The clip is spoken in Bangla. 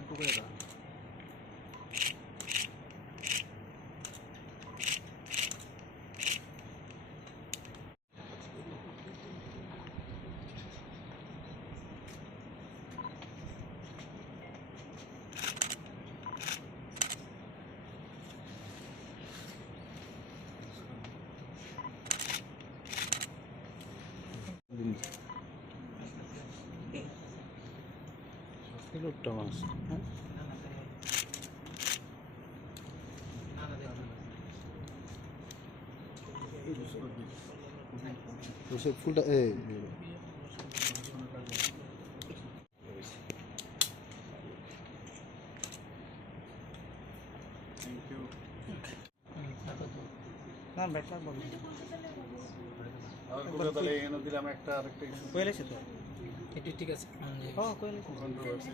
잔뜩 해가 লোকটা মাছ হ্যাঁ? ওসব ফুলটা এ না ব্যাটলা বলো। দিলাম একটা আরেকটা এটি ঠিক আছে। হ্যাঁ কন্ট্রোভার্সি